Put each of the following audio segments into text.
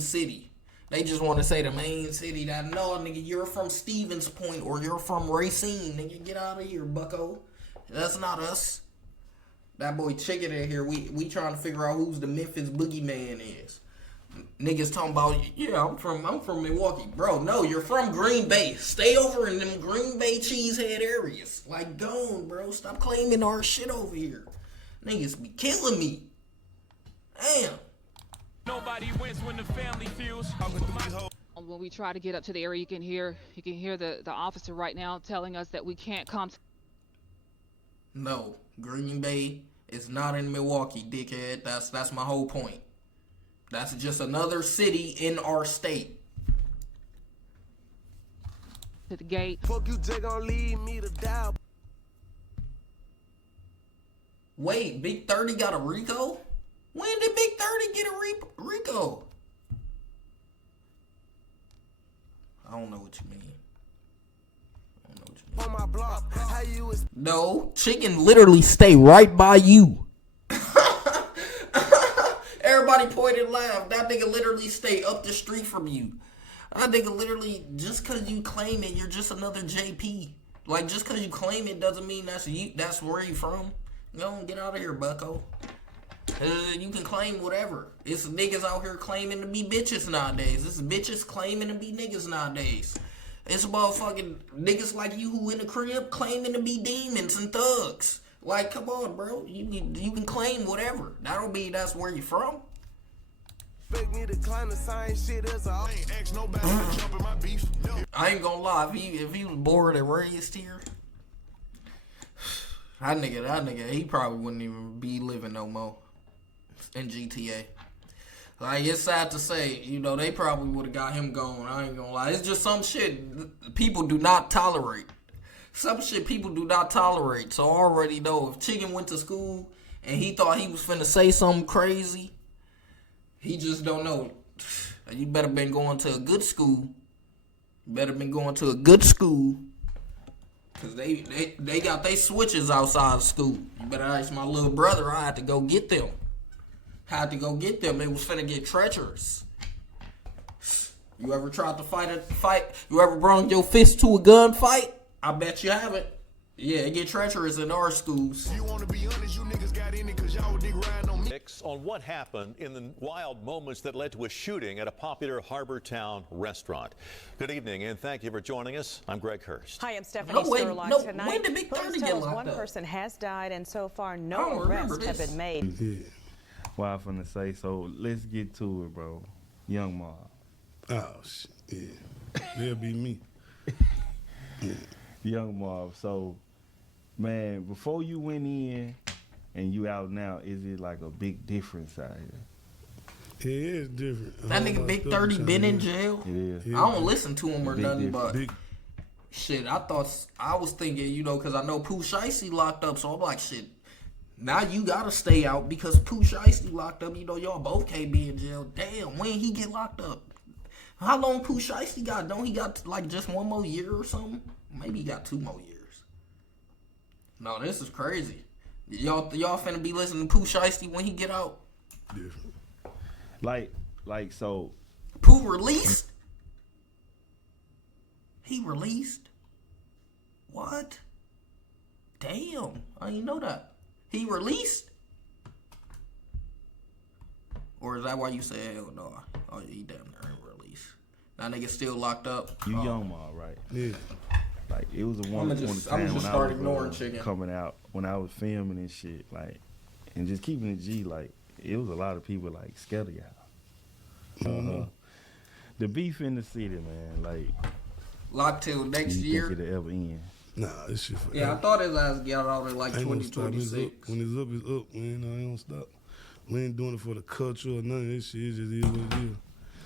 city. They just want to say the main city. That no, nigga, you're from Stevens Point or you're from Racine. Nigga, get out of here, bucko. That's not us. That boy Chicken in here. We trying to figure out who's the Memphis Boogeyman is. Niggas talking about, yeah, I'm from Milwaukee. Bro, no, you're from Green Bay. Stay over in them Green Bay cheesehead areas. Like, go on, bro. Stop claiming our shit over here. Niggas be killing me. Damn. Nobody wins when the family feels. When we try to get up to the area, you can hear the officer right now telling us that we can't come. No, Green Bay is not in Milwaukee, dickhead. That's my whole point. That's just another city in our state. To the gate. Fuck you, Jay, gonna lead me to die. Wait, Big 30 got a Rico? When did Big 30 get a Rico? I don't know what you mean. On my block, how you was No, Chicken literally stay right by you. Everybody pointed and laughed. That nigga literally stay up the street from you. That nigga literally, just cause you claim it, you're just another JP. Like, just cause you claim it doesn't mean that's you. That's where you from. Go get out of here, bucko. You can claim whatever. It's niggas out here claiming to be bitches nowadays. It's bitches claiming to be niggas nowadays. It's motherfucking niggas like you who in the crib claiming to be demons and thugs. Like, come on, bro. You can claim whatever. That don't mean that's where you from. me to climb the same shit as I ain't ask nobody to jump in my beef. I ain't gonna lie. If he was born and raised here, that nigga, he probably wouldn't even be living no more in GTA. Like, it's sad to say, you know, they probably would have got him gone. I ain't gonna lie. It's just some shit people do not tolerate. Some shit people do not tolerate. So I already know if Chicken went to school and he thought he was finna say something crazy, he just don't know. You better been going to a good school. You better been going to a good school. Cause they got they switches outside of school. You better ask my little brother. I had to go get them. It was finna get treacherous. You ever tried to fight? You ever brought your fist to a gunfight? I bet you haven't. Yeah, it get treacherous in our schools. You wanna be honest, you niggas got in it cause y'all dig riding on me. On what happened in the wild moments that led to a shooting at a popular Harbor Town restaurant. Good evening and thank you for joining us. I'm Greg Hurst. Hi, I'm Stephanie Sterling. Tonight, when did Big 30 get locked one up? person has died and so far no arrests have been made. Yeah. What I'm finna say, so let's get to it, bro. Young Mob. Oh, shit, yeah. They'll be me. Yeah. Young Mob, so, man, before you went in and you out now, is it like a big difference out here? Yeah, it's different. That nigga Big 30 been in jail? Yeah. I don't listen to him or nothing, but Big. shit, I was thinking, you know, because I know Pooh Shiesty locked up, so I'm like, shit, now you gotta stay out because Pooh Shiesty locked up. You know, y'all both can't be in jail. Damn, when he get locked up? How long Pooh Shiesty got? Don't he got like just one more year or something? Maybe he got 2 more years. No, this is crazy. Y'all finna be listening to Pooh Shiesty when he get out? Different. Like so. Pooh released? He released? What? Damn, I didn't know that. He released? Or is that why you said hell no? Oh, he damn near ain't released. That nigga still locked up. You Young Mob, right? Yeah. Like, it was a wonderful time when I was coming out, when I was filming and shit, like, and just keeping it G, like, it was a lot of people, like, scared of y'all. The beef in the city, man, like. Locked till next year? Think it'll ever end? Nah, this shit forever. Yeah, I thought his ass got out in like Ain't 2026. When it's up, it's up. Man, I ain't gonna stop. We ain't doing it for the culture or none of this shit. It just is what it is.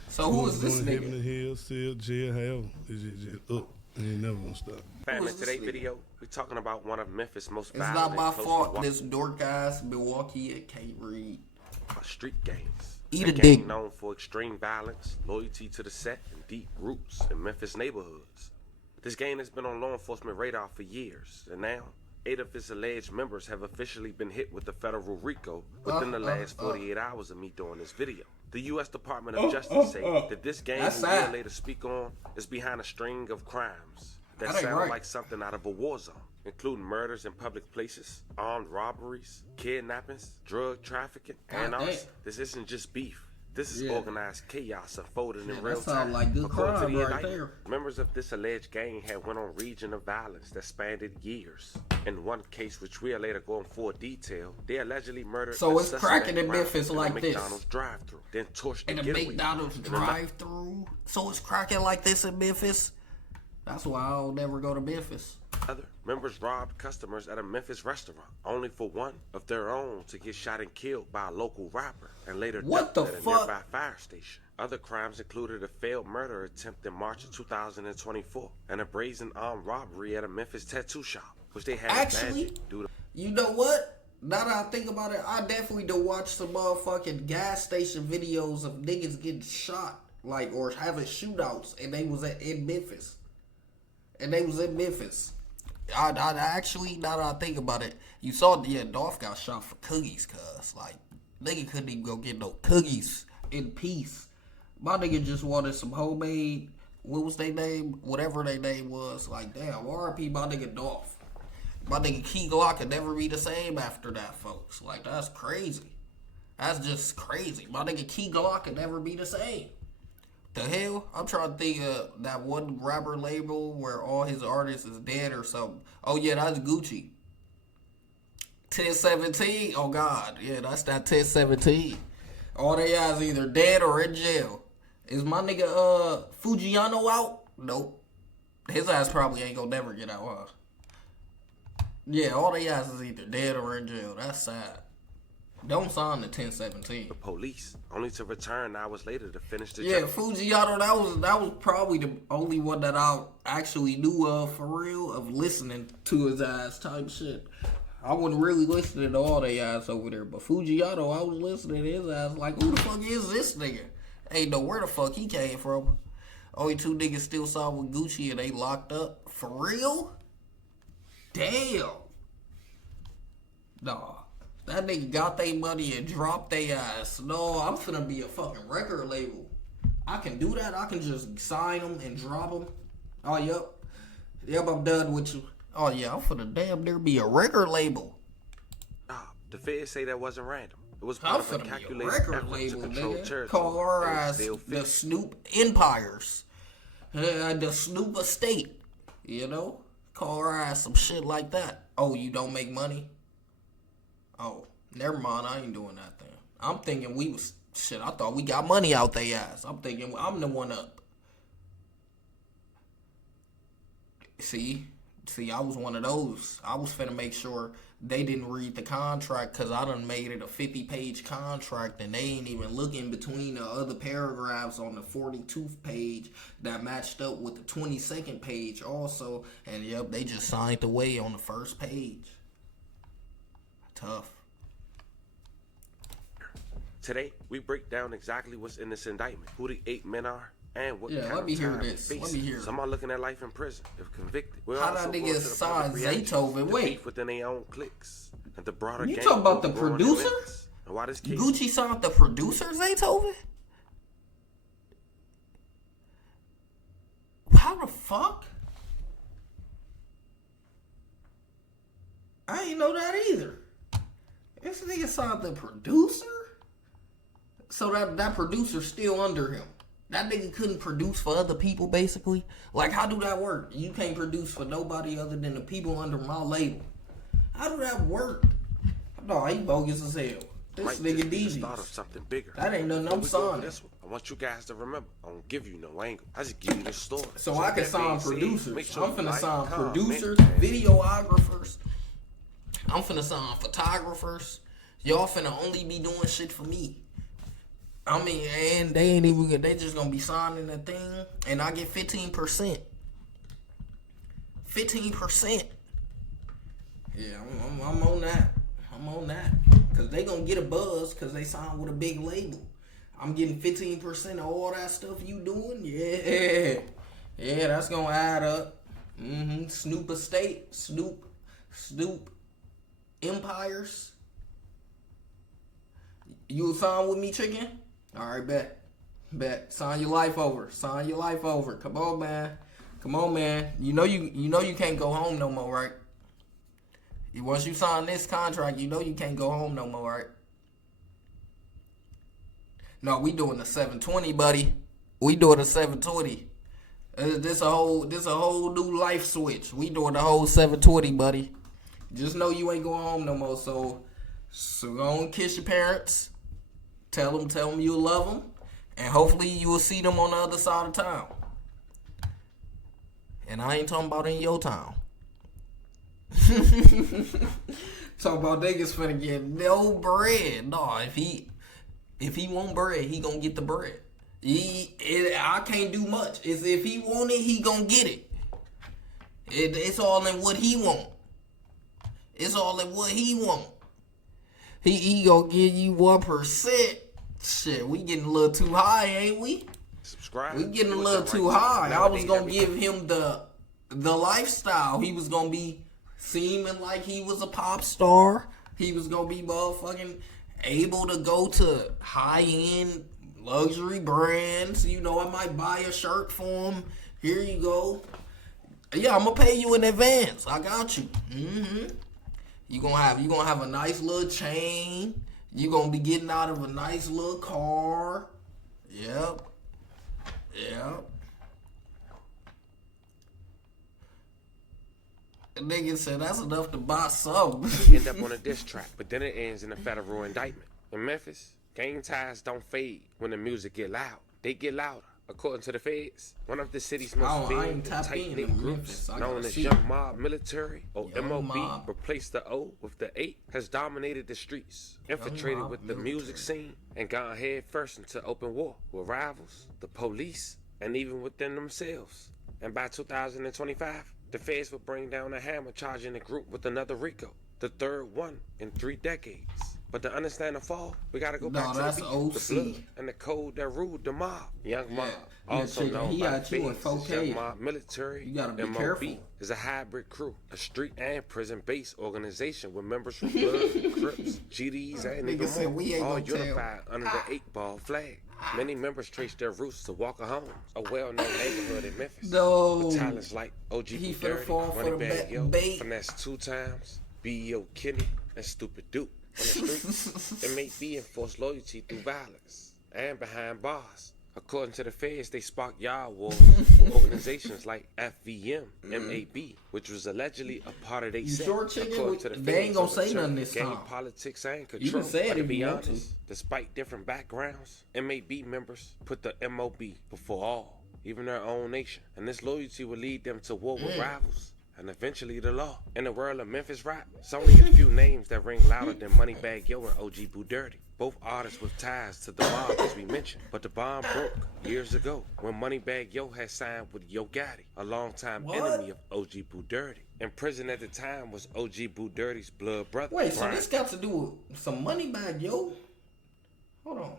So who is this Heaven nigga? and hell, still, jail, however. It's just up. It ain't never gonna stop. Family, today's video, we're talking about one of Memphis' most It's violent. not my fault this dork ass Milwaukee it can't read. Street gangs. Eat a a gang dick. known for extreme violence, loyalty to the set, and deep roots in Memphis neighborhoods. This gang has been on law enforcement radar for years, and now 8 of its alleged members have officially been hit with the federal RICO within the last 48 hours of me doing this video. The U.S. Department of Justice say that this gang who we'll later speak on is behind a string of crimes that sound like something out of a war zone, including murders in public places, armed robberies, kidnappings, drug trafficking, and arson. This isn't just beef. This is organized chaos unfolding in real time. Like good crime right there. Members of this alleged gang had went on region of violence that spanned years. In one case, which we'll later go in full detail, they allegedly murdered. So it's cracking in Memphis like this. McDonald's drive-through, then torched the in the getaway. McDonald's drive-through. So it's cracking like this in Memphis. That's why I'll never go to Memphis. Other members robbed customers at a Memphis restaurant, only for one of their own to get shot and killed by a local rapper and later dumped at a nearby fire station. Other crimes included a failed murder attempt in March of 2024 and a brazen armed robbery at a Memphis tattoo shop, which they had actually. You know what? Now that I think about it, I definitely do watch some motherfucking gas station videos of niggas getting shot, like, or having shootouts, and they was in Memphis. I actually, now that I think about it, you saw, Dolph got shot for cookies, cuz, like, nigga couldn't even go get no cookies in peace. My nigga just wanted some homemade, what was their name? Whatever their name was. Like, damn, RIP my nigga Dolph. My nigga Key Glock could never be the same after that, folks. Like, that's crazy. That's just crazy. My nigga Key Glock could never be the same. The hell? I'm trying to think of that one rapper label where all his artists is dead or something. Oh, yeah, that's Gucci. 1017. Oh, God. Yeah, that's that 1017. All they guys either dead or in jail. Is my nigga Fujiano out? Nope. His ass probably ain't gonna never get out, huh? Yeah, all they guys is either dead or in jail. That's sad. Don't sign the 1017. The police, only to return hours later to finish the job. Yeah, Fujiano, that was probably the only one that I actually knew of for real, of listening to his ass type shit. I wasn't really listening to all they ass over there, but Fujiano, I was listening to his ass like, who the fuck is this nigga? Ain't know where the fuck he came from. Only two niggas still saw with Gucci and they locked up. For real? Damn. Nah. That nigga got they money and dropped they ass. No, I'm finna be a fucking record label. I can do that. I can just sign them and drop them. Oh, yep. Yep, I'm done with you. Oh, yeah, I'm finna damn near be a record label. The feds say that wasn't random. It was part of a calculated record label, nigga. Call our ass the Snoop Empires. The Snoop Estate. You know? Call our ass some shit like that. Oh, you don't make money? Oh, never mind. I ain't doing that thing. I'm thinking we was... Shit, I thought we got money out they ass. I'm thinking I'm the one up. See, I was one of those. I was finna make sure they didn't read the contract because I done made it a 50-page contract and they ain't even looking between the other paragraphs on the 42th page that matched up with the 22nd page also. And yep, they just signed away on the first page. Tough. Today, we break down exactly what's in this indictment, who the 8 men are, and what kind let me of hear time this. they face. Let me hear Some are looking at life in prison if convicted. We're how also that going nigga to the signed public reactions, Zaytoven? the Wait. beef within their own cliques, and the broader You gang talking about the growing in producer? Memphis, and why this case Gucci signed the producer, Zaytoven? How the fuck? I ain't know that either. This nigga signed the producer? So that producer's still under him. That nigga couldn't produce for other people, basically. Like, how do that work? You can't produce for nobody other than the people under my label. How do that work? No, he bogus as hell. This nigga DG. Start of something bigger. That ain't nothing I'm signing. I want you guys to remember, I don't give you no angle. I just give you the story. So I can sign producers. I'm finna sign producers, videographers. I'm finna sign photographers. Y'all finna only be doing shit for me. I mean, and they ain't even, they just gonna be signing the thing, and I get 15%. 15%. Yeah, I'm on that. I'm on that. Because they gonna get a buzz because they signed with a big label. I'm getting 15% of all that stuff you doing. Yeah. Yeah, that's gonna add up. Snoop Estate. Snoop Empires. You sign with me, chicken? All right, bet. Sign your life over. Come on, man. You know you can't go home no more, right? Once you sign this contract, you know you can't go home no more, right? No, we doing the 720, buddy. We doing the 720. This a whole new life switch. We doing the whole 720, buddy. Just know you ain't going home no more. So go on, kiss your parents. Tell them you love them, and hopefully you will see them on the other side of town. And I ain't talking about in your town. Talking about niggas finna get no bread. No, if he want bread, he gonna get the bread. I can't do much. It's if he want it, he gonna get it. It's all in what he want. He gonna give you 1%. Shit, we getting a little too high, ain't we? Subscribe. We getting a little too high. I was gonna give him the lifestyle. He was gonna be seeming like he was a pop star. He was gonna be motherfucking able to go to high-end luxury brands. You know, I might buy a shirt for him. Here you go. Yeah, I'm gonna pay you in advance. I got you. You gonna have a nice little chain. You gonna be getting out of a nice little car. Yep. The nigga said that's enough to buy something. End up on a diss track, but then it ends in a federal indictment. In Memphis, gang ties don't fade when the music get loud. They get louder. According to the feds, one of the city's most big tight-knit groups, known as Young Mob Military, or MOB, replaced the O with the 8, has dominated the streets, infiltrated with the music scene, and gone head first into open war with rivals, the police, and even within themselves. And by 2025, the feds would bring down a hammer, charging the group with another RICO, the third one in 3 decades. But to understand the fall, we gotta go back to the beat, the blood, and the code that ruled the mob. Young Mob, also known by feds as Young Mob Military, MOB, is a hybrid crew, a street and prison-based organization with members from Blood, Crips, GDs, and even more, all unified under the 8-ball flag. Many members trace their roots to Walker Homes, a well-known neighborhood in Memphis. With talents like OG Dirty, Moneybag Yo, Finesse 2 Times, B.O. Kenny, and Stupid Duke. On the streets, it may be enforced loyalty through violence and behind bars. According to the feds, they sparked yard wars for organizations like FVM, MAB, which was allegedly a part of their set. According to the they ain't gonna say nothing this time. Gang politics and control. But to be honest, despite different backgrounds, MAB members put the MOB before all, even their own nation. And this loyalty will lead them to war with rivals. And eventually the law. In the world of Memphis rap, it's only a few names that ring louder than Moneybag Yo and OG Boo Dirty. Both artists with ties to the mob, as we mentioned. But the bond broke years ago when Moneybag Yo had signed with Yo Gotti, a longtime enemy of OG Boo Dirty. In prison at the time was OG Boo Dirty's blood brother. Wait, so this got to do with some Moneybag Yo? Hold on.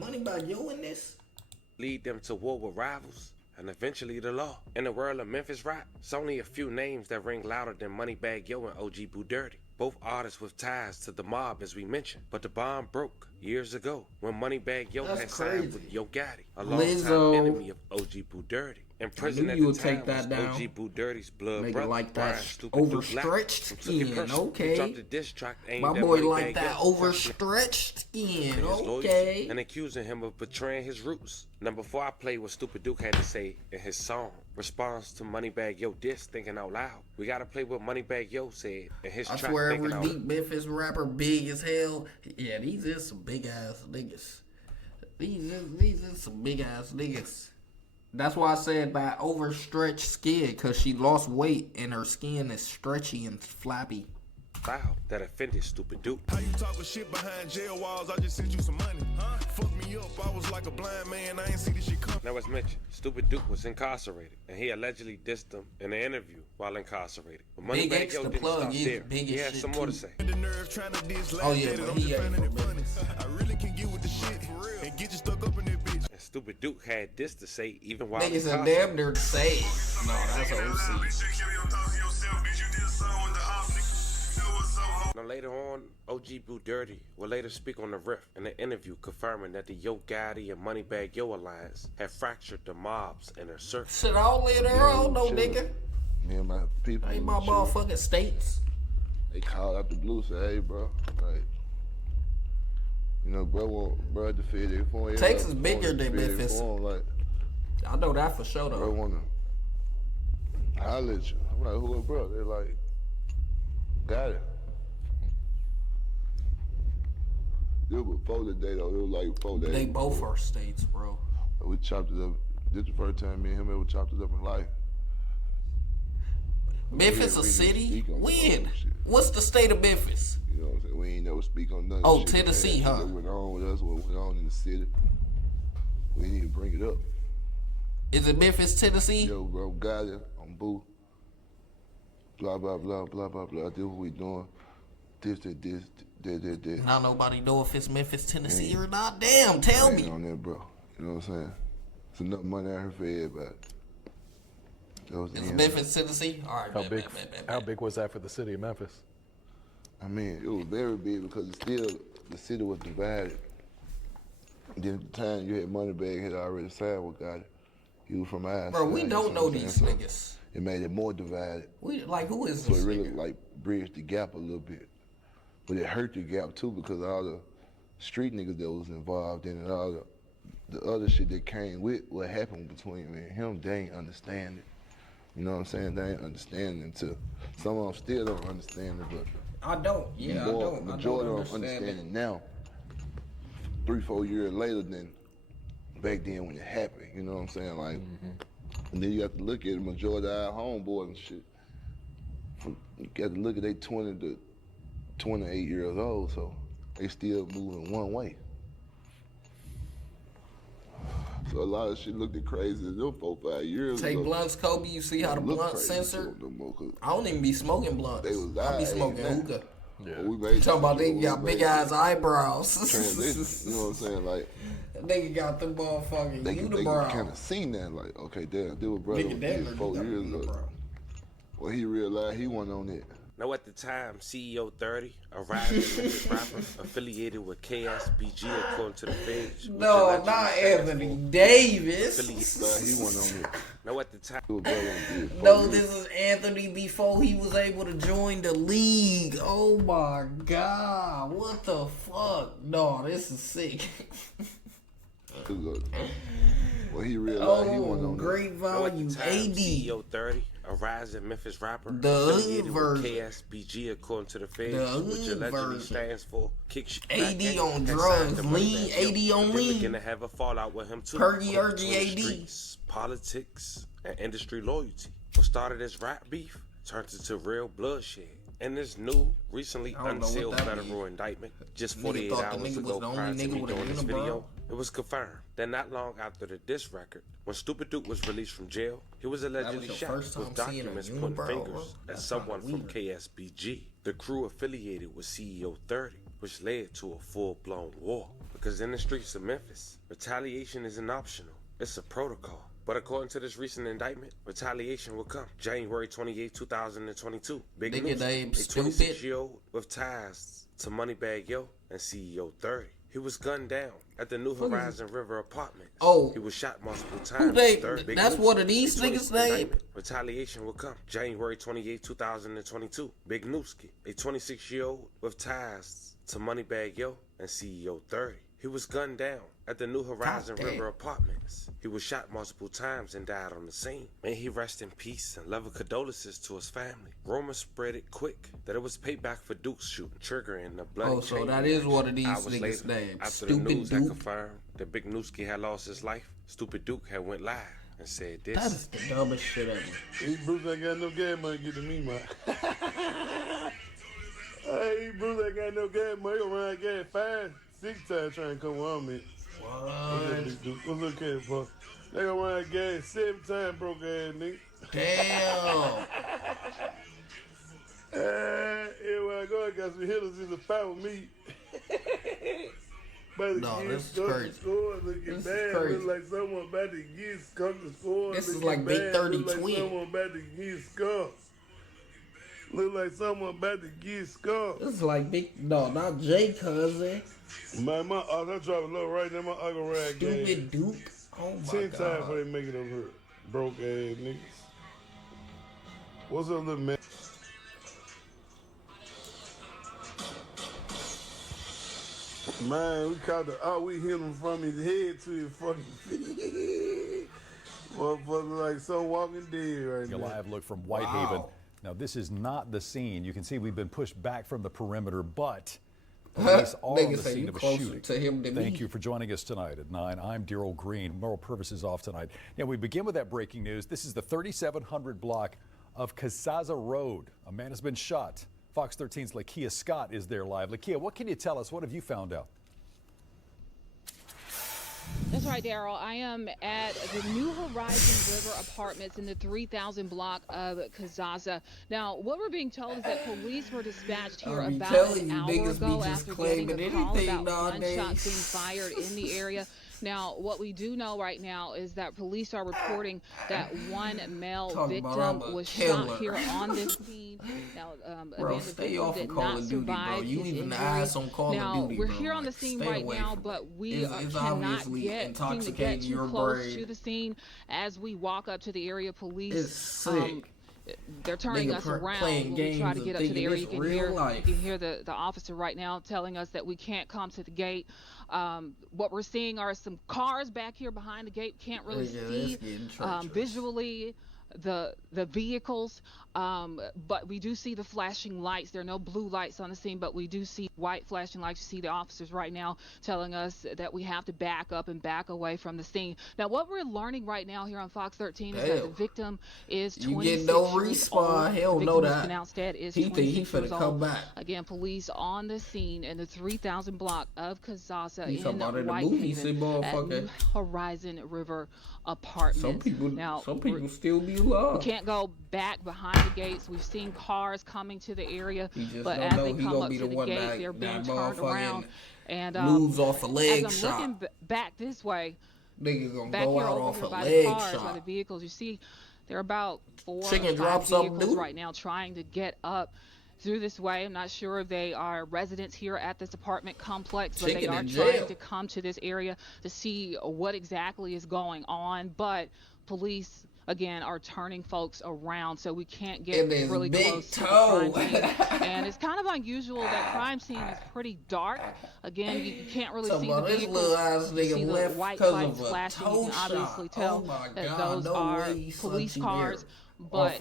Moneybag Yo in this? Lead them to war with rivals. And eventually the law. In the world of Memphis rap, it's only a few names that ring louder than Moneybag Yo and OG Boo Dirty. Both artists with ties to the mob, as we mentioned. But the bond broke years ago when Moneybag Yo had signed with Yo Gotti, a longtime enemy of OG Boo Dirty. In prison at the time was OG Boo Dirty's blood brother, like that Stupid overstretched skin, okay. Dropped a diss track aimed my boy like that overstretched skin, okay. And accusing him of betraying his roots. Now before I play what Stupid Duke had to say in his song, response to Moneybag Yo diss, Thinking Out Loud, we gotta play what Moneybag Yo said in his track, Thinking Out Loud. I swear every deep Memphis rapper big as hell. Yeah, these is some big ass niggas. These is some big ass niggas. That's why I said by overstretched skin, because she lost weight and her skin is stretchy and flappy. Wow, that offended Stupid Duke. How you talking shit behind jail walls? I just sent you some money. Fuck me up, I was like a blind man, I ain't see this shit come. Now as mentioned, Stupid Duke was incarcerated, and he allegedly dissed him in an interview while incarcerated. But Moneybag Yo didn't stop there. He had some more to say. Oh yeah, but he ain't I really can get with the shit for real and get you stuck up in that bitch. And Stupid Duke had this to say even while niggas are damn near to say it. No, that's OC. No, Now later on, OG Boo Dirty will later speak on the rift in an interview confirming that the Yo Gotti and Moneybagg Yo alliance had fractured the mob's inner circle. Shit, all in there, I don't know, nigga. Me and my people. Ain't my motherfucking states. They called out the blue, said, "Hey, bro, like, you know, bro, defeat their phone. Texas bigger than Memphis. Like, I know that for sure, though. Bro, wanna holler at you. I'm like, who, bro? They're like, got it. It was before the day, though. It was like before that. They both are states, bro. We chopped it up. This the first time me and him ever chopped it up in life. Memphis a city? When? What's the state of Memphis? You know what I'm saying? We ain't never speak on nothing. Oh, Tennessee, huh? What went on with us, what went on in the city. We didn't even bring it up. Is it Memphis, Tennessee? Yo, bro, got it. I'm Boo. Blah, blah, blah, blah, blah, blah. This what we doing. This. Now nobody know if it's Memphis, Tennessee or not. Damn, tell me. On there, bro. You know what I'm saying? It's enough money out here for everybody. It's Memphis, Tennessee? All right, How big was that for the city of Memphis? I mean, it was very big because the city was divided. And then at the time, you had Moneybagg had already signed with God. He was from our side. Bro, we don't know these niggas. It made it more divided. Who is so this it really nigga? Bridged the gap a little bit. But it hurt the gap too because all the street niggas that was involved in it, all the other shit that came with what happened between me and him, they ain't understand it. You know what I'm saying? They ain't understanding it too. Some of them still don't understand it, but I don't. Yeah, I don't. Majority don't understand it now. 3-4 years later than back then when it happened. You know what I'm saying? Like, and then you have to look at the majority of our homeboys and shit. You got to look at they 20 to 28 years old, so they still moving one way. So a lot of shit looked crazy as them 4-5 years ago. Take blunts, Kobe. You see how the blunt censored? I don't even be smoking blunts. I be smoking hookah. Yeah. We talking about they got big ass eyebrows. You know what I'm saying? Like, nigga got them motherfucking unibrow. They kind of seen that, like, okay, damn, they were brother 4 years ago. Well, he realized he wasn't on it. Now, at the time, CEO 30 arrived in Memphis rapper affiliated with KSBG according to the page. No, not Anthony Davis. He wasn't on it. Now, at the time. No, this is Anthony before he was able to join the league. Oh my God. What the fuck? No, this is sick. Well, he realized he wasn't on great volume. AD. CEO 30 arrives in Memphis rapper the affiliated version. with KSBG according to the page, which allegedly stands for Kick Shit AD Back on drugs, lean, AD on lean. We're gonna have a fallout with him too. Perky, Urgy, AD. Streets, politics, and industry loyalty. What started as rap beef turned into real bloodshed. And this new, recently unsealed federal indictment, just 48 hours ago prior to me doing this video, it was confirmed that not long after the diss record, when Stupid Duke was released from jail, he was allegedly shot with documents pointing fingers at someone from KSBG, the crew affiliated with CEO 30, which led to a full-blown war. Because in the streets of Memphis, retaliation isn't optional, it's a protocol. But according to this recent indictment, retaliation will come January 28, 2022. Big news, a 26-year-old with ties to Moneybagg Yo and CEO 30. He was gunned down at the New Horizon River Apartments. Oh. He was shot multiple times. Who they? That's one of these niggas' name? Retaliation will come January 28, 2022. Big Nooski, a 26-year-old with ties to Moneybagg Yo and CEO 30. He was gunned down at the New Horizon River Apartments. He was shot multiple times and died on the scene. May he rest in peace and love and condolences to his family. Rumors spread it quick that it was payback for Duke's shooting, triggering the bloody chain. So that is one of these niggas' names. After the news had confirmed that Big Nooski had lost his life, Stupid Duke had went live and said this. That is the dumbest shit ever. Hey, Bruce ain't got no gas money to get to me, man. Hey, Bruce ain't got no gas money. He gonna run gas 5-6 times trying to come on me. What? Look at it, bro. They gonna run gas 7 times, broke ass nigga. Damn. Everywhere I go, I got some hitters in the fight with me. No, this is crazy. This is crazy. Look like someone about to come to score. This is like Big 30 Look twin. like someone about to get score. Look like someone about to get skunked. This is like not Jay cousin. Man, my I drop a low right now. My uncle rag game. Stupid Duke. Oh my 10 God. times before they make it over here. Broke ass niggas. What's up, little man? Man, we caught we hit him from his head to his fucking feet. Motherfucker like some walking dead right now. A live look from Whitehaven. Now, this is not the scene. You can see we've been pushed back from the perimeter, but police are on the scene of a shooting. Thank you for joining us tonight at 9. I'm Daryl Green. Merle Purvis is off tonight. Now, we begin with that breaking news. This is the 3700 block of Kazaza Road. A man has been shot. Fox 13's Lakia Scott is there live. Lakia, what can you tell us? What have you found out? That's right, Daryl. I am at the New Horizon River Apartments in the 3000 block of Kazaza. Now, what we're being told is that police were dispatched here about an hour ago after getting a call about gunshots being fired in the area. Now, what we do know right now is that police are reporting that one male victim was shot here on this scene. Now, bro, stay off of Call of Duty, bro. You even ask on Call of Duty, we're here on the scene right now, but we cannot seem to get too close to the scene as we walk up to the area. Police, it's sick. They're turning us around when we try to get up to the area. You can hear the officer right now telling us that we can't come to the gate. What we're seeing are some cars back here behind the gate. Can't really see visually the vehicles, but we do see the flashing lights. There are no blue lights on the scene, but we do see white flashing lights. You see the officers right now telling us that we have to back up and back away from the scene. Now, what we're learning right now here on Fox 13 is that the victim is 26 years old. You get no respawn. Hell no, that. Pronounced dead is he think he finna come back. Again, police on the scene in the 3000 block of Kazaza in Whitehaven at New Horizon River Apartments. Some people still be alive. We can't go back behind the gates. We've seen cars coming to the area, but as they come up to the gate, they're being turned around. And lose off a leg as shot. I'm looking back this way, niggas gonna back go here out over off here a by leg the cars, shot. by the vehicles, you see there are about 4 or 5 vehicles right now trying to get up through this way. I'm not sure if they are residents here at this apartment complex, but they are trying to come to this area to see what exactly is going on. But police, again, are turning folks around, so we can't get really close to the crime scene. And it's kind of unusual. That crime scene is pretty dark. Again, you can't really see the vehicles. You see the white lights flashing. You can obviously tell that those are police cars, but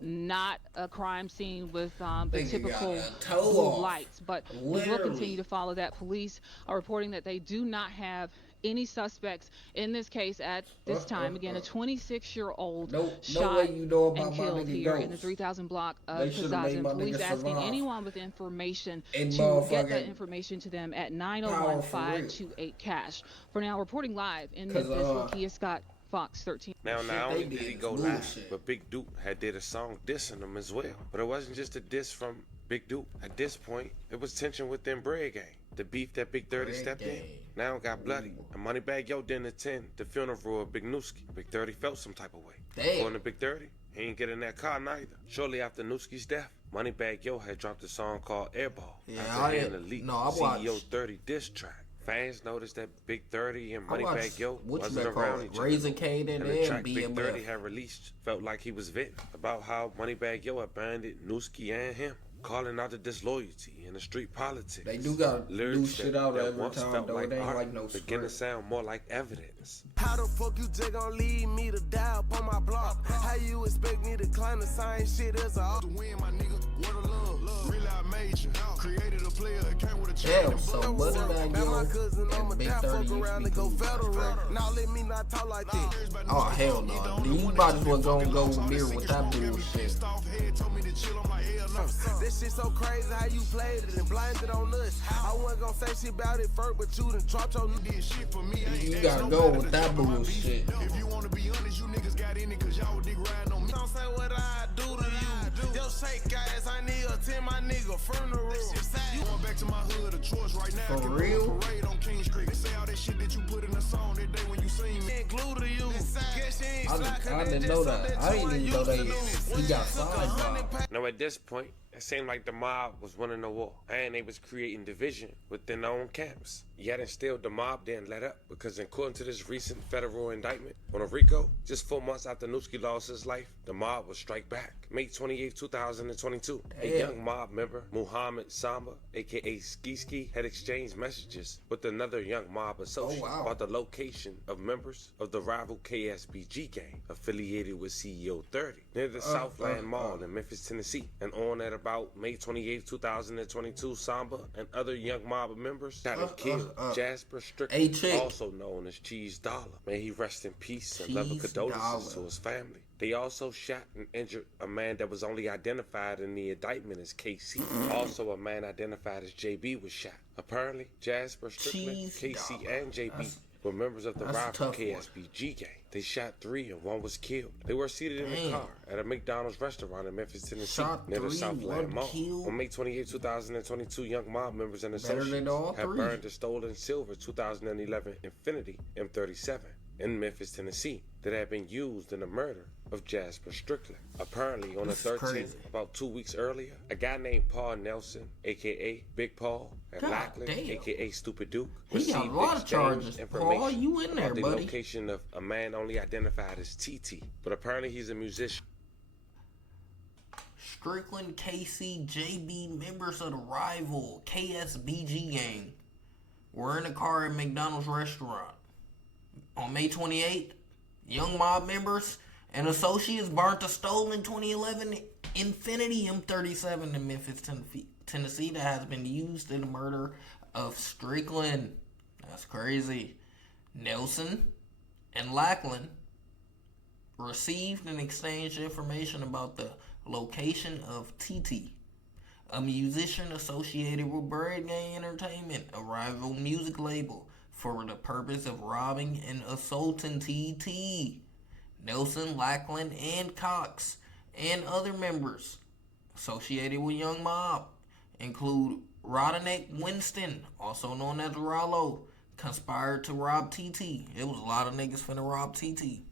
not a crime scene with the typical blue lights. But we will continue to follow that. Police are reporting that they do not have any suspects in this case at this time. Again, a 26-year-old shot and killed here in the 3000 block of Kazaza. Police asking anyone with information to get that information to them at 901-528-CASH. For now, reporting live in Memphis, Lakia Scott, Fox 13. Now, not only did he go live, but Big Duke had did a song dissing him as well. But it wasn't just a diss from Big Duke. At this point, it was tension within Bread Gang. The beef that Big 30 stepped in now got bloody. And Moneybagg Yo didn't attend the funeral of Big Newski. Big 30 felt some type of way. According to Big 30, he ain't get in that car neither. Shortly after Newski's death, Moneybagg Yo had dropped a song called Airball after hearing the leaked CEO 30 diss track. Fans noticed that Big 30 and Moneybagg Yo wasn't around each other. And the track Big 30 had released felt like he was venting about how Moneybagg Yo abandoned Newski and him, calling out the disloyalty in the street politics. They do got new shit out every time, though. Like it ain't like no begin to sound more like evidence. How the fuck you just gon' leave me to die up on my block? How you expect me to climb the same shit as a to win, my nigga? What a love. Really I made you. Created a player that came with a chain. So Moneybagg Yo and Big 30 used to be cool. Now let me not talk like that. Oh, hell no. You might as well go near with that bullshit. This shit so crazy how you played it and blinded on us. I wasn't gonna say shit about it first, but you done dropped your did shit for me. You gotta go with that bullshit. If you wanna be honest, you niggas got in it cause y'all dig riding on me. Don't say what I do to you. Your take guys, I need attend my nigga funeral. You going back to my hood of choice right now. For real? Parade on King Street. They say all that shit that you put in the song that day when you sing me. Include to you. I didn't know that. I didn't even know that he got signed by. Now at this point, it seemed like the mob was winning the war, and they was creating division within their own camps. Yet and still, the mob didn't let up, because according to this recent federal indictment on a RICO, just 4 months after Newski lost his life, the mob would strike back. May 28, 2022, a young mob member, Muhammad Samba, aka Ski, had exchanged messages with another young mob associate about the location of members of the rival KSBG gang affiliated with CEO 30 near the Southland Mall in Memphis, Tennessee. And on at about May 28, 2022, Samba and other young mob members got him killed. Jasper Strickland, also known as Cheese Dollar, may he rest in peace and love and condolences to his family. They also shot and injured a man that was only identified in the indictment as KC. Also, a man identified as JB was shot. Apparently, Jasper Strickland, KC, and JB were members of the rival KSBG gang. They shot 3 and 1 was killed. They were seated in a car at a McDonald's restaurant in Memphis, Tennessee, near the Southland Mall. On May 28, 2022, young mob members and associates had burned the stolen silver 2011 Infiniti M37 in Memphis, Tennessee, that had been used in the murder of Jasper Strickland. Apparently, on the 13th, about 2 weeks earlier, a guy named Paul Nelson, aka Big Paul, and Lackland, aka Stupid Duke, received exchange information about the location of a man only identified as TT, but apparently he's a musician. Strickland, KC, JB, members of the rival KSBG gang, were in a car at McDonald's restaurant. On May 28th, young mob members and associates burnt a stolen 2011 Infiniti M37 in Memphis, Tennessee that has been used in the murder of Strickland. That's crazy. Nelson and Lackland received and exchanged information about the location of TT, a musician associated with Bird Gang Entertainment, a rival music label, for the purpose of robbing and assaulting TT. Nelson, Lackland, and Cox and other members associated with Young Mob include Roderick Winston, also known as Rollo, conspired to rob TT. It was a lot of niggas finna rob TT.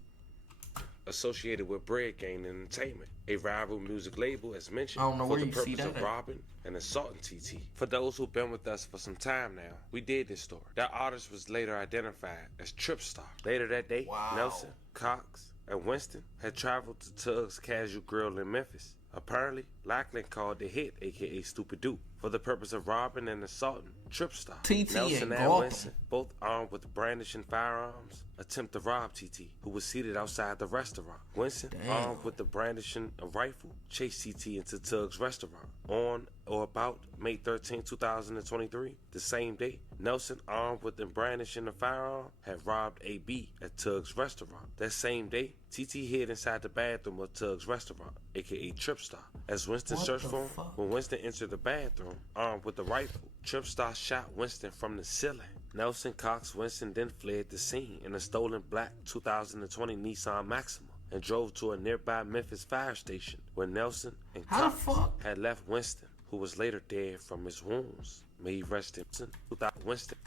Associated with Bread Gang Entertainment, a rival music label, as mentioned, for the purpose of robbing and assaulting TT. For those who've been with us for some time now, we did this story. That artist was later identified as Tripstar. Later that day, Nelson, Cox, and Winston had traveled to Tug's Casual Grill in Memphis. Apparently, Lackland called the hit, aka Stupid Duke, for the purpose of robbing and assaulting Tripstar. Nelson and Winston, both armed with brandishing firearms, attempt to rob TT, who was seated outside the restaurant. Winston, armed with the brandishing a rifle, chased TT into Tug's restaurant. On or about May 13, 2023, the same day, Nelson, armed with the brandishing a firearm, had robbed AB at Tug's restaurant. That same day, TT hid inside the bathroom of Tug's restaurant, aka Tripstar. As Winston searched for him, when Winston entered the bathroom, armed with a rifle, Tripstar shot Winston from the ceiling. Nelson, Cox, Winston then fled the scene in a stolen black 2020 Nissan Maxima and drove to a nearby Memphis fire station where Nelson and Cox had left Winston, who was later dead from his wounds. May he rest in peace. Winston.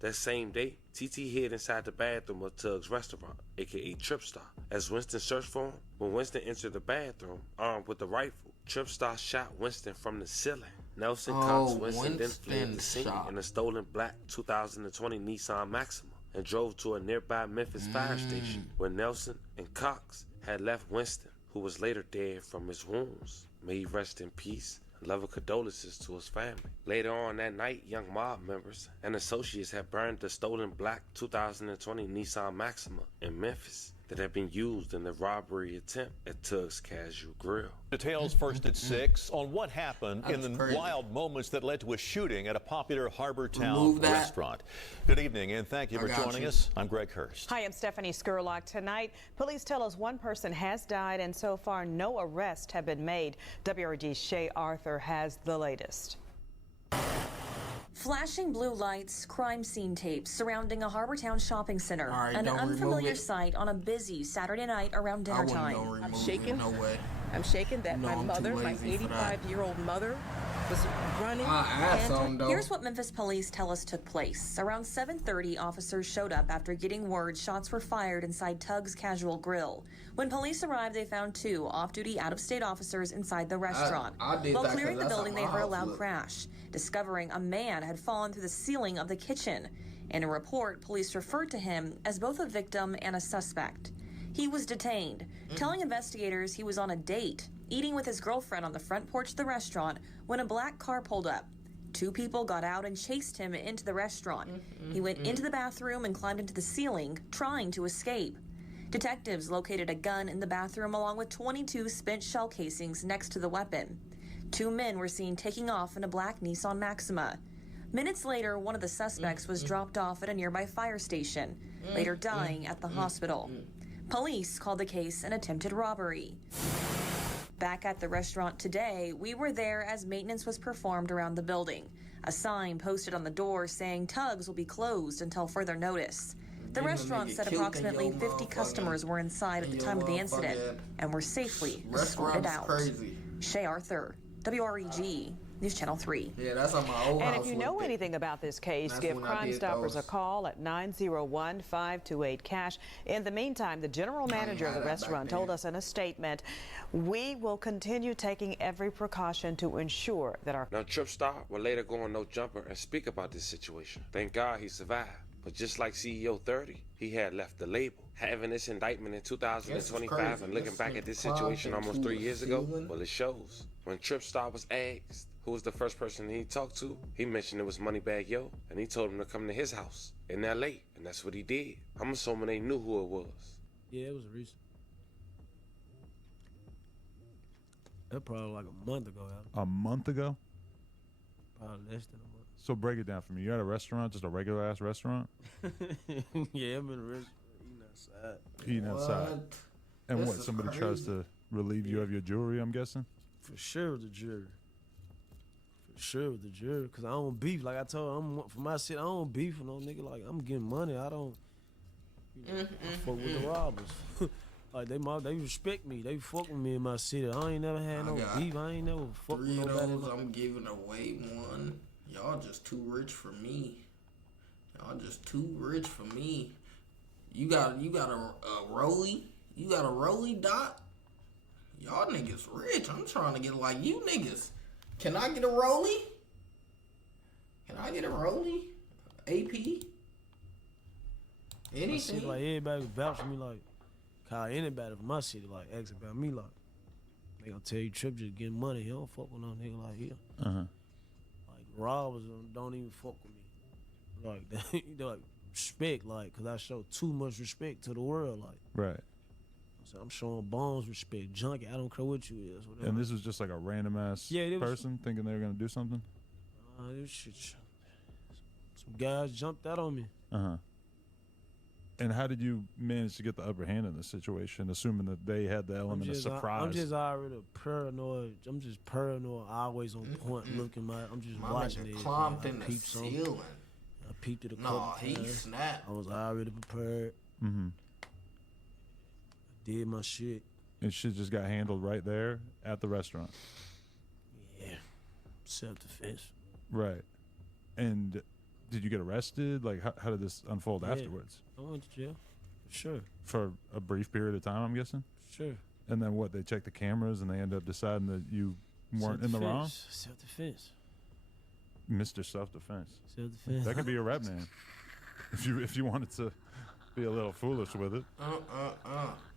That same day, TT hid inside the bathroom of Tug's restaurant, aka Tripstar. As Winston searched for him, when Winston entered the bathroom, armed with a rifle, Tripstar shot Winston from the ceiling. Nelson, Cox, Winston then fled the scene in a stolen black 2020 Nissan Maxima and drove to a nearby Memphis fire station where Nelson and Cox had left Winston, who was later dead from his wounds. May he rest in peace and love and condolences to his family. Later on that night, young mob members and associates had burned the stolen black 2020 Nissan Maxima in Memphis that had been used in the robbery attempt at Tug's Casual Grill. Details first at 6 on what happened in the wild moments that led to a shooting at a popular Harbor Town restaurant. Good evening and thank you for joining us. I'm Greg Hurst. Hi, I'm Stephanie Skurlock. Tonight, police tell us one person has died and so far no arrests have been made. WRG's Shay Arthur has the latest. Flashing blue lights, crime scene tapes surrounding a Harbor Town shopping center. An unfamiliar sight on a busy Saturday night around dinner time. I'm shaking. No way. I'm shaken that my mother, my 85-year-old mother, was running. Here's what Memphis police tell us took place. Around 7:30, officers showed up after getting word shots were fired inside Tug's Casual Grill. When police arrived, they found 2 off-duty out-of-state officers inside the restaurant. While clearing the building, they heard a loud crash, discovering a man had fallen through the ceiling of the kitchen. In a report, police referred to him as both a victim and a suspect. He was detained, telling investigators he was on a date, eating with his girlfriend on the front porch of the restaurant when a black car pulled up. 2 people got out and chased him into the restaurant. He went into the bathroom and climbed into the ceiling, trying to escape. Detectives located a gun in the bathroom along with 22 spent shell casings next to the weapon. 2 men were seen taking off in a black Nissan Maxima. Minutes later, one of the suspects was dropped off at a nearby fire station, later dying at the hospital. Police called the case an attempted robbery. Back at the restaurant today, we were there as maintenance was performed around the building. A sign posted on the door saying Tug's will be closed until further notice. The restaurant said approximately 50 customers were inside at the time of the incident and were safely escorted out. Shay Arthur, WREG, News Channel 3. Yeah, that's on my old house. And if you know anything about this case, give Crime Stoppers a call at 901-528-CASH. In the meantime, the general manager of the restaurant told us in a statement, we will continue taking every precaution to ensure that our... Now, Trip Star will later go on No Jumper and speak about this situation. Thank God he survived. But just like CEO 30, he had left the label. Having this indictment in 2025 and looking back at this situation almost 3 years ago, well, it shows. When Trip Star was asked who was the first person he talked to, he mentioned it was Moneybag Yo, and he told him to come to his house in L.A., and that's what he did. I'm assuming they knew who it was. Yeah, it was recent. That probably like a month ago. A month ago? Probably less than a month. So break it down for me. You're at a restaurant, just a regular ass restaurant? Yeah, I'm in a restaurant eating outside. Eating outside. And This what? is Somebody crazy. tries to relieve you of your jewelry, I'm guessing? For sure with the jury. For sure with the jury. Because I don't beef. Like I told him, for my shit, I don't beef with no nigga. Like, I'm getting money. I don't, I fuck with the robbers. Like, they respect me. They fuck with me in my city. I ain't never had no beef. I ain't never fuck with 3 of nobody. those, I'm giving away 1. Y'all just too rich for me. Y'all just too rich for me. You got a rollie? You got a rollie, Doc? Y'all niggas rich. I'm trying to get like you niggas. Can I get a rollie? Can I get a rollie? AP? Anything? Shit, like everybody vouch for me, like call anybody from my city, like ask about me, like they gonna tell you Trip just getting money. He don't fuck with no nigga like him. Like robbers don't even fuck with me. Like they like respect, like, cause I show too much respect to the world, like. Right. So I'm showing Bones respect, junkie. I don't care what you is. Whatever. And this was just like a random ass person thinking they were gonna do something? This shit, some guys jumped out on me. And how did you manage to get the upper hand in this situation, assuming that they had the element of surprise? I'm just already paranoid. I'm just paranoid, always on point, looking at. I'm just watching it. Climbed in the ceiling. I peeped it a couple times. He snapped. I was already prepared. Did my shit. And shit just got handled right there at the restaurant. Yeah, self-defense. Right. And did you get arrested? Like, how did this unfold afterwards? I went to jail, for sure. For a brief period of time, I'm guessing? Sure. And then what, they checked the cameras and they ended up deciding that you weren't in the wrong? Self-defense. Mr. Self-Defense. Self-defense. That could be your rap name. If you wanted to be a little foolish with it.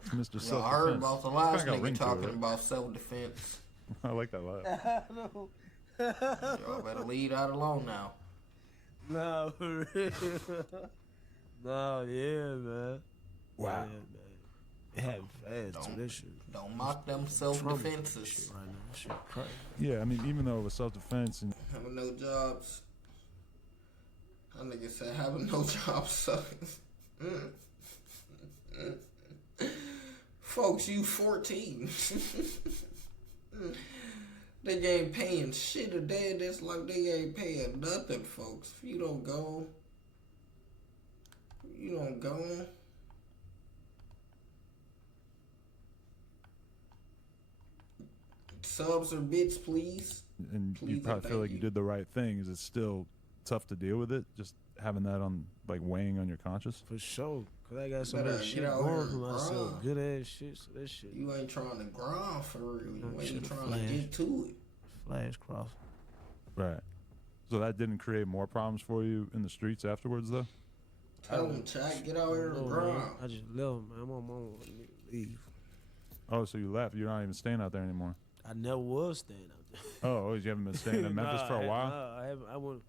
Mr. Self-Defense. I heard about the last nigga talking about self-defense. I like that laugh. Y'all better leave that alone now. No, for real. No, yeah, man. Wow. Yeah, man. It happened fast, too, this shit. Don't mock them self-defenses. Right now, shit crazy. Yeah, I mean, even though it was self-defense and... Having no jobs. That nigga said having no jobs sucks. Folks, you 14. They ain't paying shit a day. That's like they ain't paying nothing, folks. If you don't go, you don't go. subs or bits, please. And please you probably feel like you did the right thing. Is it still tough to deal with it? Just having that on, like, weighing on your conscience? For sure. Because I got some other shit going for myself. Good ass shit. So that shit. You ain't trying to grind for real. You ain't trying to get to it. Flash cross. Right. So that didn't create more problems for you in the streets afterwards, though? Tell them, Chad, get out here and grind. I just left, man. My mama wanted me to leave. Oh, so you left. You're not even staying out there anymore? I never was staying out there. Oh, you haven't been staying in Memphis for a while? Nah, I haven't. I wouldn't.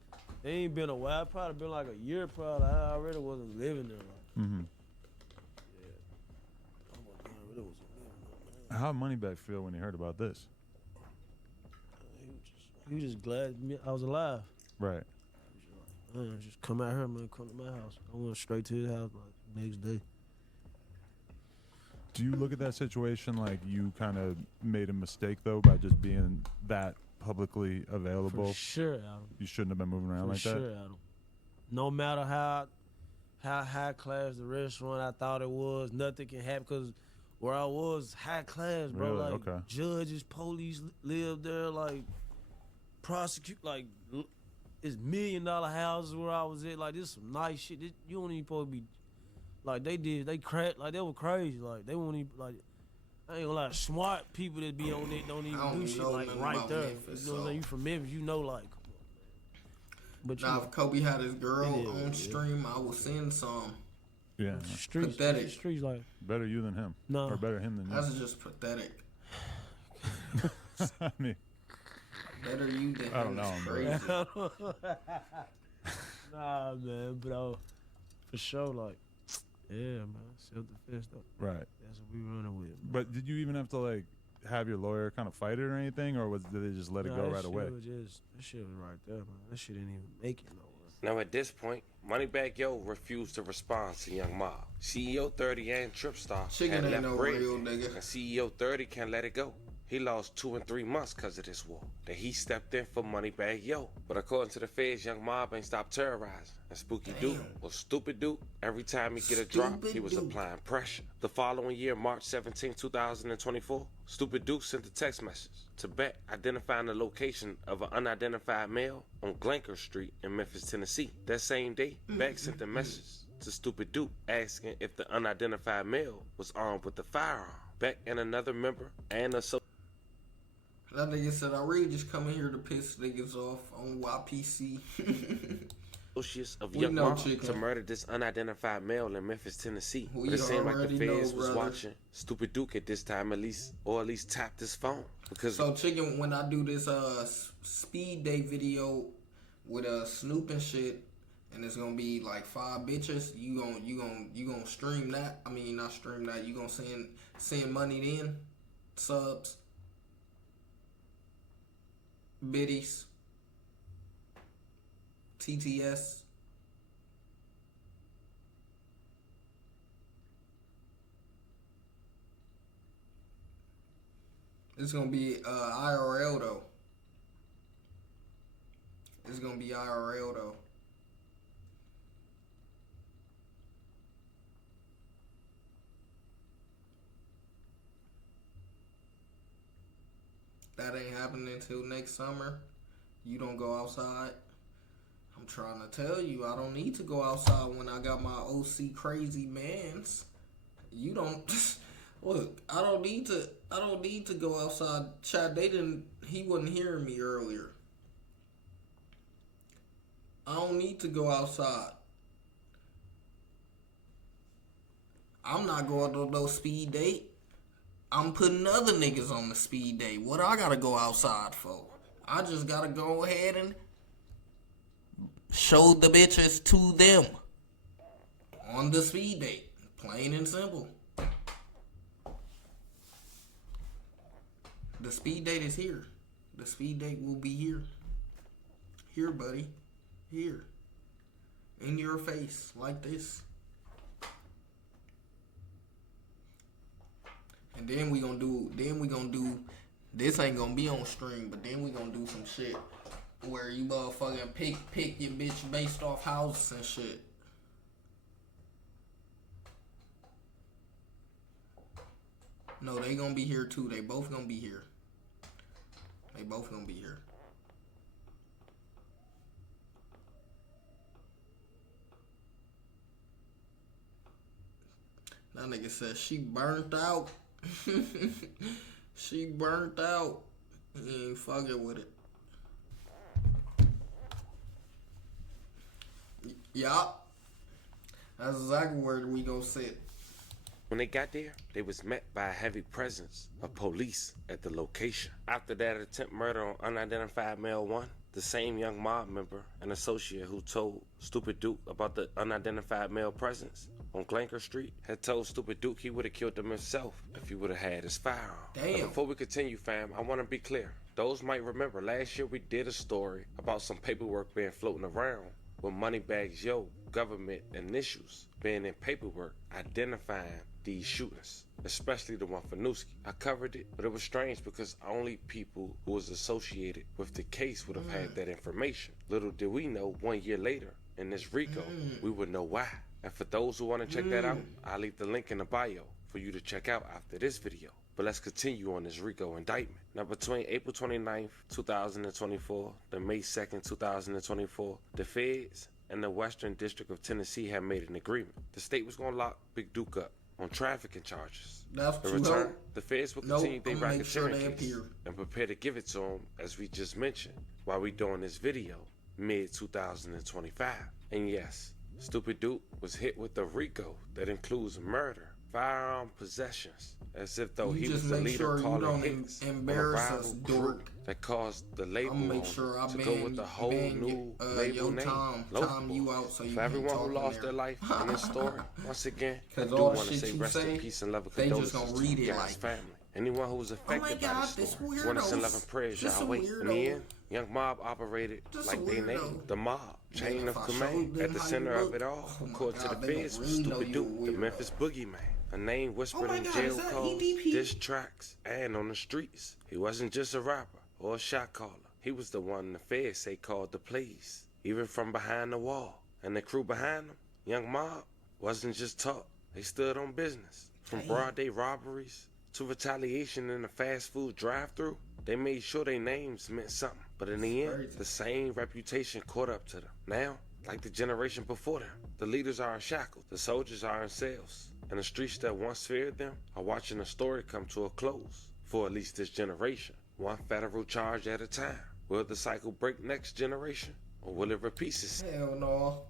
It ain't been a while. Probably been like a year. Probably. I already wasn't living there. Like. Mm-hmm. Yeah. How'd Moneybagg feel when he heard about this? He was just glad I was alive. Right. Just come out here, man. Come to my house. I went straight to his house like next day. Do you look at that situation like you kind of made a mistake, though, by just being that publicly available? For sure, Adam. You shouldn't have been moving around like that? For sure, Adam. No matter how high class the restaurant I thought it was, nothing can happen because where I was, high class, bro. Really? Like, okay. Judges, police lived there, like, prosecute, like, it's $1 million houses where I was at. Like, this some nice shit. You don't even supposed to be, like, they cracked, like, they were crazy. Like, they won't even, like, I ain't gonna lie, smart people that be on it don't even do shit, like, right there. Memphis, you know what I'm saying? You from Memphis, you know, like, come on, man. But now, if Kobe had his girl on stream, I would send some. Yeah. Streets, pathetic. Streets like better you than him. No. Or better him than you. That's just pathetic. I mean, better you than him. I don't know, crazy. Nah, man, but for sure, like, yeah, man, self-defense though. Right. That's what we running with. Man. But did you even have to, like, have your lawyer kind of fight it or anything, or did they just let it go right away? That shit was right there, man. That shit didn't even make it nowhere. Now at this point, Moneybagg Yo refused to respond to Young Mob. CEO 30 and Tripstar Chicken ain't no real nigga. And CEO 30 can't let it go. He lost 2 and 3 months because of this war. Then he stepped in for Moneybagg Yo. But according to the feds, Young Mob ain't stopped terrorizing. And Spooky Duke, or Stupid Duke, every time he get a drop, he was applying pressure. The following year, March 17, 2024, Stupid Duke sent a text message to Beck identifying the location of an unidentified male on Glenker Street in Memphis, Tennessee. That same day, Beck sent a message to Stupid Duke asking if the unidentified male was armed with a firearm. Beck and another member and a that nigga said, I really just come in here to piss niggas off on YPC. associates of Young Mob to murder this unidentified male in Memphis, Tennessee. But it seemed like the feds was watching Stupid Duke at this time, at least tapped his phone. Because so Chicken, when I do this speed date video with Snoop and shit, and it's gonna be like 5 bitches, you gonna stream that? I mean, not stream that. You gonna send money then, subs, biddies, TTS. It's gonna be IRL though. It's gonna be IRL though. That ain't happening until next summer. You don't go outside. I'm trying to tell you, I don't need to go outside when I got my OC crazy mans. You don't look. I don't need to go outside. Chad, he wasn't hearing me earlier. I don't need to go outside. I'm not going to no speed date. I'm putting other niggas on the speed date. What I gotta go outside for? I just gotta go ahead and show the bitches to them on the speed date. Plain and simple. The speed date is here. The speed date will be here. Here, buddy. Here. In your face, like this. And then we gonna do, this ain't gonna be on stream, but then we gonna do some shit where you motherfucking pick your bitch based off houses and shit. No, they gonna be here too. They both gonna be here. They both gonna be here. That nigga said she burnt out. She burnt out. He ain't fucking with it. Yup. That's exactly where we gonna sit. When they got there, they was met by a heavy presence of police at the location. After that attempt murder on unidentified male 1, the same young mob member and associate who told Stupid Duke about the unidentified male presence on Glanker Street had told Stupid Duke he would have killed him himself if he would have had his firearm. Damn. Now, before we continue, fam, I want to be clear. Those might remember last year we did a story about some paperwork being floating around with Moneybags Yo government initials being in paperwork identifying these shootings, especially the one for Newski. I covered it, but it was strange because only people who was associated with the case would have had that information. Little did we know 1 year later in this RICO, we would know why. And for those who want to check that out, I'll leave the link in the bio for you to check out after this video. But let's continue on this RICO indictment. Now, between April 29th, 2024, to May 2nd, 2024, the feds and the Western District of Tennessee had made an agreement. The state was going to lock Big Duke up on trafficking charges. In return, the feds will continue their racketeering case and prepare to give it to them, as we just mentioned, while we doing this video, mid-2025. And yes, Stupid Duke was hit with a RICO that includes murder, firearm possessions, as if though he was the leader calling hits on a rival crew that caused the label to go with the whole new label name, For everyone who lost their life in this story, once again, I do want to say rest in peace and love and condolences to you guys' family. Anyone who was affected by this story, want to send love and prayers y'all way. In the end, Young Mob operated like they named the mob, chain of command. At the center of it all, according to the feds, was Stupid Duke, the Memphis Boogeyman. A name whispered in jail calls, diss tracks, and on the streets. He wasn't just a rapper or a shot caller. He was the one the feds say called the plays, even from behind the wall. And the crew behind him, Young Mob, wasn't just talk. They stood on business. From broad day robberies to retaliation in a fast food drive-thru, they made sure their names meant something. But in the end, the same reputation caught up to them. Now, like the generation before them, the leaders are in shackles, the soldiers are in cells, and the streets that once feared them are watching the story come to a close, for at least this generation, one federal charge at a time. Will the cycle break next generation, or will it repeat itself? Hell no.